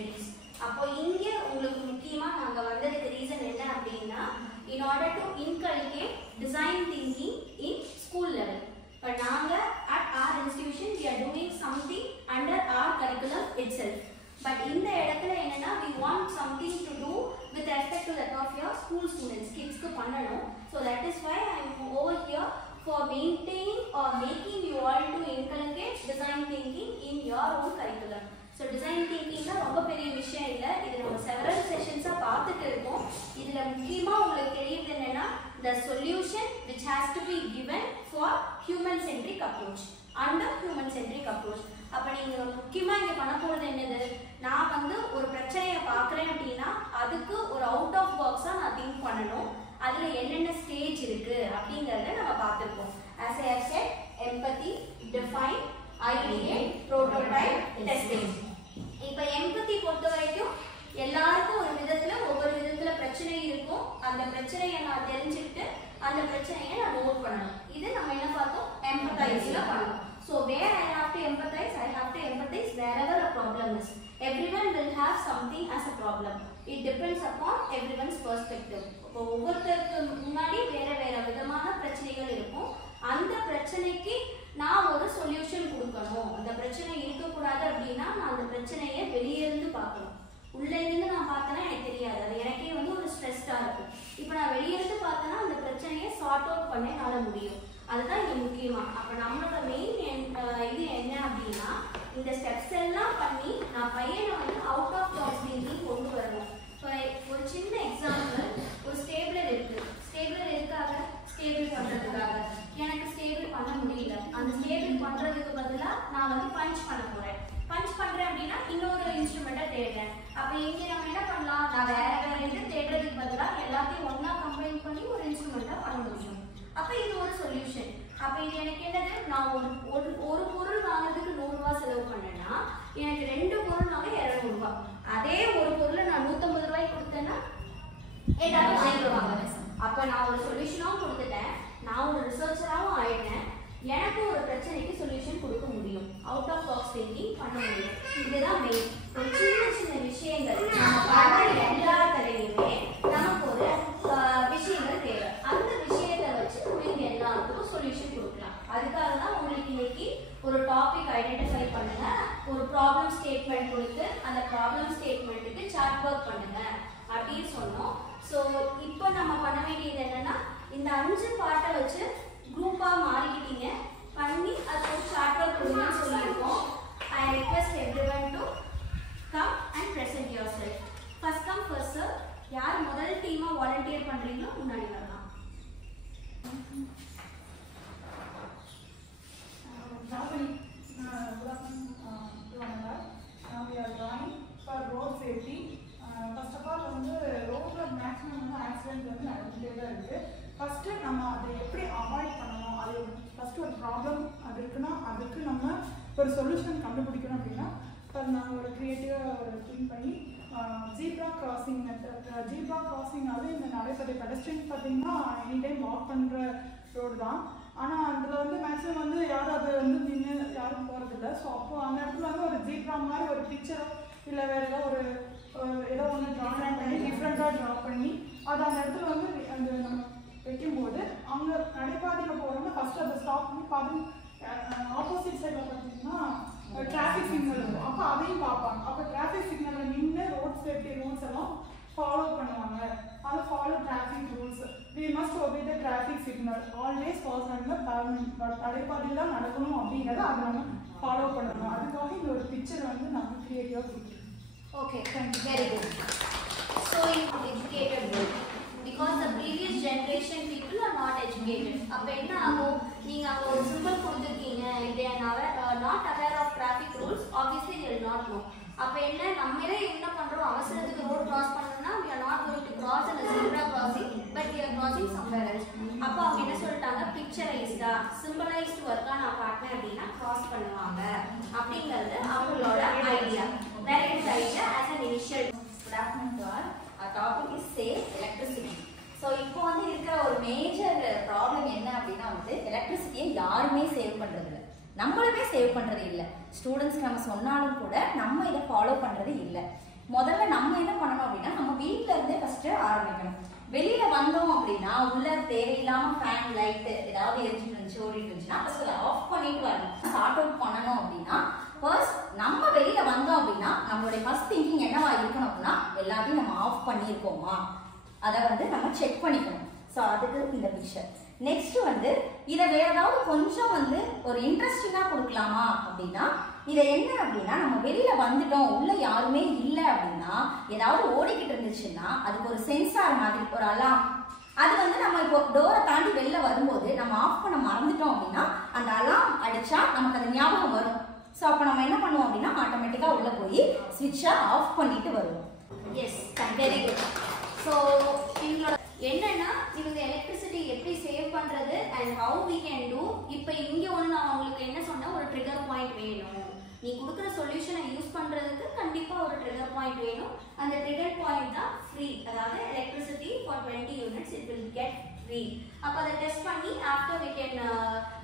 studies. அப்போ இங்க உங்களுக்கு முக்கியமா நாங்க வந்ததுக்கு ரீசன் என்ன அப்படின்னா in order to inculcate design thinking in school level. But நாங்க at our institution we are doing something under our curriculum itself. But இந்த இடத்துல என்னன்னா we want something to do with respect to that of your school students, kids க்கு பண்ணணும். So that is why I am over here for maintaining or making you all to inculcate design thinking in your own curriculum. So design thinking தான் ரொம்ப பெரிய விஷயம் இல்லை. இது நம்ம several sessions-ஆ பார்த்துட்டு இருக்கோம். இதில் முக்கியமாக உங்களுக்கு தெரியுது என்னன்னா the solution which has to be given for human centric approach, under human centric approach. அப்போ நீங்கள் முக்கியமாக இங்கே பண்ண போகிறது என்னது, நான் வந்து ஒரு பிரச்சனையை பார்க்குறேன் அப்படின்னா அதுக்கு ஒரு அவுட் ஆஃப் பாக்ஸாக நான் திங்க் பண்ணணும். அதில் என்னென்ன ஸ்டேஜ் இருக்குது அப்படிங்கிறத நம்ம பார்த்துருக்கோம். as I have said, empathy, define, ideate, prototype, testing. இப்போ எம்பத்தி பொறுத்த வரைக்கும் எல்லாருக்கும் ஒரு விதத்தில் ஒவ்வொரு விதத்தில் பிரச்சனை இருக்கும். அந்த பிரச்சனையை நான் தெரிஞ்சுக்கிட்டு அந்த பிரச்சனையை நான் நோட் பண்ணணும். இது நம்ம என்ன பார்த்தோம், எம்பத்தைஸில் பண்ணணும். So where I have to empathize wherever a problem is. Everyone will have something as a problem. It depends upon everyone's perspective. இப்போ ஒவ்வொருத்தருக்கு முன்னாடி வேற வேற விதமான பிரச்சனைகள் இருக்கும். அந்த பிரச்சனைக்கு நான் ஒரு சொல்யூஷன் கொடுக்கணும். அந்த பிரச்சனை இருக்கக்கூடாது அப்படின்னா நான் அந்த பிரச்சனையை வெளியே இருந்து பார்க்கணும். உள்ளே இருந்து நான் பார்த்தேன்னா எனக்கு தெரியாது, அது எனக்கே வந்து ஒரு ஸ்ட்ரெஸ்டாக இருக்கும். இப்போ நான் வெளியே இருந்து பார்த்தேன்னா அந்த பிரச்சனையை சார்ட் அவுட் பண்ண என்னால் முடியும். அதுதான் இங்கே முக்கியமாக. அப்போ நம்மளோட மெயின் இது என்ன அப்படின்னா இந்த ஸ்டெப்ஸ் எல்லாம் பண்ணி நான் பையனை வந்து அவுட் ஆஃப் பாக்ஸ் திங்கிங் கொண்டு வரணும். இப்போ ஒரு சின்ன எக்ஸாம்பிள், ஒரு ஸ்டேபிளர் இருக்குது. ஸ்டேபிளர் எதுக்காக, ஸ்டேபிள் பண்ணுறதுக்காக. எனக்கு ஸ்டேபிள் பண்ண முடியல, அந்த ஸ்டேபிள் பண்ணுறதுக்கு பதிலாக நான் வந்து பஞ்ச் பண்ண போகிறேன். பஞ்ச் பண்ணுறேன் அப்படின்னா இன்னொரு இன்ஸ்ட்ருமெண்ட்டை தேடுறேன். அப்போ இங்கே நம்ம என்ன பண்ணலாம், நான் வேற வேற இது தேடுறதுக்கு பதிலாக எல்லாத்தையும் ஒன்றா கம்பைன் பண்ணி ஒரு இன்ஸ்ட்ருமெண்ட்டாக பண்ண முடியும். அப்போ இது ஒரு சொல்யூஷன். அப்போ இது எனக்கு என்னது, நான் ஒரு பொருள் வாங்குறதுக்கு 100 ரூபா செலவு பண்ணேன்னா எனக்கு 2 பொருள் வாங்க 200 ரூபா. அதே ஒரு பொருளை நான் 150 ரூபாய்க்கு கொடுத்தேன்னா எல்லாரும் வாங்கிடுவாங்க. அப்போ நான் ஒரு சொல்யூஷனாகவும் கொடுத்துட்டேன், நான் ஒரு ரிசர்ச்சராகவும் ஆயிட்டேன், எனக்கு ஒரு பிரச்சனைக்கு சொல்யூஷன் கொடுக்க முடியும். அவுட் ஆஃப் பாக்ஸ் திங்கிங் பண்ண முடியும். இதுதான் மெயின். ஒரு சின்ன சின்ன விஷயங்கள் நம்ம பண்ணுற எல்லா தடையுமே நமக்கு ஒரு விஷயங்கள் தேவை. அந்த விஷயத்தை வச்சு உங்களுக்கு எல்லாத்துக்கும் சொல்யூஷன் கொடுக்கலாம். அதுக்காக தான் உங்களுக்கு இன்னைக்கு ஒரு டாபிக் ஐடென்டிஃபை பண்ணுங்க, ஒரு ப்ராப்ளம் ஸ்டேட்மெண்ட் கொடுத்து அந்த ப்ராப்ளம் ஸ்டேட்மெண்ட்டுக்கு சார்ட் ஒர்க் பண்ணுங்க அப்படின்னு சொன்னோம். ஸோ இப்போ நம்ம பண்ண வேண்டியது என்னன்னா இந்த 5 பார்ட்டை வச்சு குரூப்பாக மாறிக்கிட்டீங்க பண்ணி அது ஒரு சார்ட் ஒர்க் கொடுங்கன்னு சொல்லியிருக்கோம். ஐ request everyone to come and present your self. First come first serve. யார் முதல் டீமாக வாலண்டியர் பண்ணுறீங்களோ முன்னாடி வரலாம். We are drawing for road safety. First of all, வந்து ரோட்ல மேக்ஸிமம் வந்து ஆக்சிடென்ட் வந்து நடந்துகிட்டே தான் இருக்கு. ஃபர்ஸ்ட் நம்ம அதை எப்படி அவாய்ட் பண்ணணும், அது ஃபர்ஸ்ட் ஒரு ப்ராப்ளம் அது இருக்குன்னா அதுக்கு நம்ம ஒரு சொல்யூஷன் கண்டுபிடிக்கணும். அப்படின்னா இப்போ நாங்கள் ஒரு க்ரியேட்டிவாக ஒரு திங்க் பண்ணி ஜீப்ரா கிராசிங் ஜீப்ரா கிராசிங்னாலே இந்த நடைபாதை பெடஸ்ட்ரியன் பார்த்தீங்கன்னா எனி டைம் வாக் பண்ணுற ரோடு தான். ஆனால் அதில் வந்து மேக்ஸிமம் வந்து யாரும் அது வந்து நின்று யாரும் போகிறதில்ல. ஸோ அப்போது அந்த இடத்துல வந்து ஒரு ஜீப்ரா மாதிரி ஒரு பிக்சரோ இல்லை வேறு ஏதோ ஒரு ஏதோ ஒன்று ட்ரா பண்ணி டிஃப்ரெண்ட்டாக ட்ரா பண்ணி அது அந்த இடத்துல வந்து அந்த நம்ம வைக்கும்போது அவங்க நடைபாதையில் போகிறவங்க ஃபஸ்ட்டு அதை ஸ்டாப் பண்ணி ஆப்போசிட் சைடில் பார்த்தீங்கன்னா டிராஃபிக் சிக்னல் இருக்கும். அப்போ அதையும் பார்ப்பாங்க. அப்போ டிராஃபிக் சிக்னலில் நின்று ரோட் சேஃப்டி ரூல்ஸ் எல்லாம் ஃபாலோ பண்ணுவாங்க. அதை follow traffic rules. We must obey the traffic signal always pass and நடைபாதையில் தான் நடக்கணும் அப்படிங்கிறத அதை நம்ம ஃபாலோ பண்ணணும். அதுக்காக இந்த ஒரு பிக்சர் வந்து நம்ம கிரியேட்டிவாக கொடுத்துருக்கோம். Okay, thank you. Very good. So in educated world, because the previous generation people are not educated. அப்ப என்ன ஆகும், நீங்க அங்க ஒரு சிம்பிள் கொடுத்துருக்கீங்க, they are not aware of traffic rules, obviously they will not know. அப்ப என்ன நம்மளே என்ன பண்றோம், அவசரத்துக்கு ரோட் கிராஸ் பண்ணனும்னா we are not going to cross in a zebra crossing but we are crossing somewhere else. அப்ப அவங்க என்ன சொல்லிட்டாங்க, பிக்சரைஸ்டா சிம்பிளைஸ்ட் ஒர்க்கா நான் காட்டினேன் அப்படின்னா கிராஸ் பண்ணுவாங்க அப்படிங்கிறது அவங்களோட idea. That is the idea as an initial. Good afternoon to all. Our topic is save electricity. So இப்போ வந்து இருக்கிற ஒரு மேஜர் ப்ராப்ளம் என்ன அப்படின்னா வந்து எலக்ட்ரிசிட்டியை யாருமே சேவ் பண்றது இல்லை, நம்மளுமே சேவ் பண்றது இல்லை. ஸ்டூடெண்ட்ஸ்க்கு நம்ம சொன்னாலும் கூட நம்ம இதை ஃபாலோ பண்றது இல்லை. முதல்ல நம்ம என்ன பண்ணணும் அப்படின்னா நம்ம வீட்ல இருந்தே ஃபர்ஸ்ட் ஆரம்பிக்கணும். வெளியில வந்தோம் அப்படின்னா உள்ள தேவையில்லாம ஃபேன் லைட் ஏதாவது எரிஞ்சிட்டு இருந்துச்சு ஓடிட்டு இருந்துச்சுன்னா ஃபர்ஸ்ட் அதை ஆஃப் பண்ணிட்டு வரணும். ஸ்டார்ட் அவுட் பண்ணணும் அப்படின்னா ஃபர்ஸ்ட் நம்ம வெளியில வந்தோம் அப்படின்னா நம்மளுடைய ஃபர்ஸ்ட் திங்கிங் என்னவா இருக்கணும் அப்படின்னா எல்லாத்தையும் நம்ம ஆஃப் பண்ணியிருக்கோமா அதை வந்து நம்ம செக் பண்ணிக்கணும். ஸோ அதுக்கு இந்த பிக்சர். நெக்ஸ்ட் வந்து இதை வேற ஏதாவது கொஞ்சம் வந்து ஒரு இன்ட்ரெஸ்டிங்கா கொடுக்கலாமா அப்படின்னா இதை என்ன அப்படின்னா நம்ம வெளியில வந்துட்டோம் உள்ள யாருமே இல்லை அப்படின்னா ஏதாவது ஓடிக்கிட்டு இருந்துச்சுன்னா அதுக்கு ஒரு சென்சார் மாதிரி ஒரு அலாம் அது வந்து நம்ம இப்போ டோரை தாண்டி வெளில வரும்போது நம்ம ஆஃப் பண்ண மறந்துட்டோம் அப்படின்னா அந்த அலாம் அடிச்சா நமக்கு அது ஞாபகம் வரும். ஸோ அப்போ நம்ம என்ன பண்ணுவோம் அப்படின்னா ஆட்டோமேட்டிக்காக உள்ள போய் ஸ்விட்சை ஆஃப் பண்ணிட்டு வருவோம். S, very good. ஸோ இவங்களோட என்னன்னா இவங்க எலக்ட்ரிசிட்டி எப்படி சேவ் பண்றது and how we can do. இப்போ இங்க ஒன்று நான் உங்களுக்கு என்ன சொன்னேன், ஒரு ட்ரிகர் பாயிண்ட் வேணும். நீ கொடுக்குற சொல்யூஷனை யூஸ் பண்றதுக்கு கண்டிப்பா ஒரு ட்ரிகர் பாயிண்ட் வேணும். அந்த ட்ரிகர் பாயிண்ட் தான் ஃப்ரீ, அதாவது electricity for 20 units it will get free. அப்போ அதை டெஸ்ட் பண்ணி after we can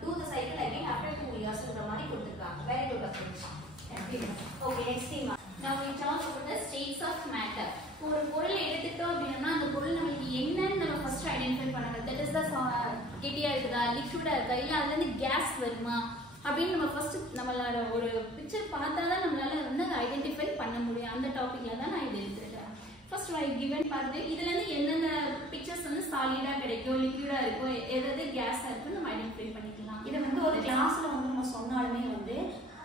do the cycle again after 2 இயர்ஸ்ன்ற மாதிரி கொடுத்துருக்காங்க. Very good approach. Okay, next team. Now we talk about the states of matter. ஒரு பொருளை எடுத்துட்டோம் அப்படின்னா அந்த பொருள் நம்மளுக்கு என்னன்னு நம்ம ஃபர்ஸ்ட் ஐடென்டிஃபை பண்ணணும். தட் இஸ் த கெட்டியா இருக்குதா, லிக்விடா இருக்கா, இல்லை அதுல இருந்து கேஸ் வருமா அப்படின்னு நம்ம ஃபர்ஸ்ட் நம்மளோட ஒரு பிக்சர் பார்த்தா தான் நம்மளால வந்து அதை ஐடென்டிஃபை பண்ண முடியும். அந்த டாபிக்ல தான் நான் இது எடுத்துருக்கேன். ஃபர்ஸ்ட் கிவன் பார்த்து இதுல இருந்து என்னென்ன பிக்சர்ஸ் வந்து சாலிடா கிடைக்கும், லிக்விடா இருக்கும், எதாவது கேஸா இருக்கும் நம்ம ஐடென்டிஃபை பண்ணிக்கலாம். இதை வந்து ஒரு கிளாஸ்ல வந்து நம்ம சொன்னாலுமே வந்து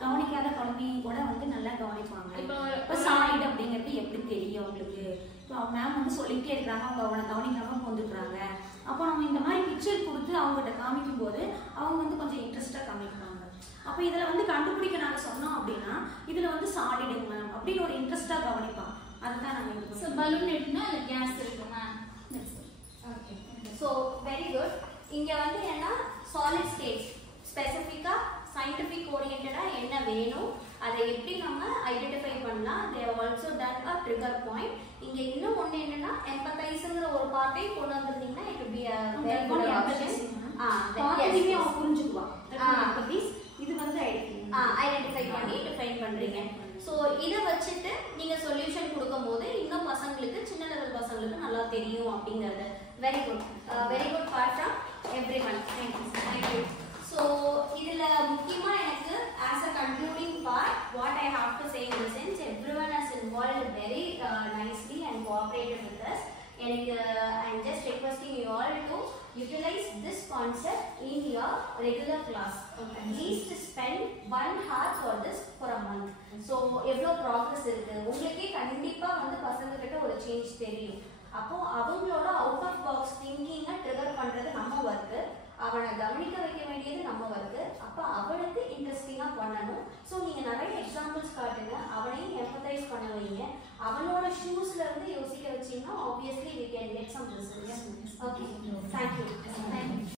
கவனிக்காத குழந்தைங்க கூட வந்து நல்லா கவனிப்பாங்க. இப்போ சாலிட் அப்படிங்கிறது எப்படி தெரியும் அவங்களுக்கு? இப்போ மேம் வந்து சொல்லிக்கிட்டே இருக்கிறாங்க, அவங்க அவனை கவனிக்காம வந்துடுறாங்க. அப்போ நம்ம இந்த மாதிரி பிக்சர் கொடுத்து அவங்ககிட்ட காமிக்கும் போது அவங்க வந்து கொஞ்சம் இன்ட்ரெஸ்டாக காமிப்பாங்க. அப்போ இதில் வந்து கண்டுபிடிக்க நாங்கள் சொன்னோம் அப்படின்னா இதில் வந்து சாலிடுங்க மேம் அப்படின்னு ஒரு இன்ட்ரெஸ்டாக கவனிப்பாங்க. அதுதான் நாங்கள் ஸோ பலூன் எடுத்துனா அதில் கேஸ் இருக்கும் ma'am. Okay, so very good. இங்கே வந்து என்ன சாலிட் ஸ்டேட் ஸ்பெசிஃபிக்காக சயின்டிஃபிக் ஓரியன்டா என்ன வேணும், அதை எப்படி நம்ம ஐடென்டிஃபை பண்ணலாம். They have also done a trigger point. இங்க இன்னும் ஒன்று என்னன்னா எம்பத்தைஸ்ங்கிற ஒரு பார்ட்டை கொண்டு வந்திருந்தீங்கன்னா it will be a very good option. பார்த்துமே அவன் புரிஞ்சுக்குவான். இது வந்து ஐடென்டிஃபை பண்ணி டிஃபைன் பண்றீங்க. ஸோ இதை வச்சுட்டு நீங்க சொல்யூஷன் கொடுக்கும்போது இன்னும் பசங்களுக்கு சின்ன லெவல் பசங்களுக்கு நல்லா தெரியும் அப்படிங்கிறது. Very good, very good part from everyone. Thank you. So, இதுல முக்கியமா எனக்கு as a concluding part, what I have to say in the sense, everyone has involved very nicely and cooperated with us. And I'm just requesting you all to utilize this concept in your regular class. At least spend 1 hour for this for a month. So, எவ்வளோ progress இருக்கு உங்களுக்கே கண்டிப்பா வந்து பசங்க கிட்ட ஒரு change தெரியும். அப்போ அவங்களோட அவுட் ஆஃப் பாக்ஸ் திங்கிங்கை ட்ரிகர் பண்றது நம்ம ஒர்க்கு, அவனை கவனிக்க வைக்க வேண்டியது நம்ம ஒர்க்கு. அப்போ அவனுக்கு இன்ட்ரெஸ்டிங்காக பண்ணணும். ஸோ நீங்கள் நிறைய எக்ஸாம்பிள்ஸ் காட்டுங்க, அவனையும் எம்பத்தைஸ் பண்ண வைங்க. அவனோட ஷூஸ்ல இருந்து யோசிக்க வச்சீங்கன்னா obviously we can get some results. Okay, thank you.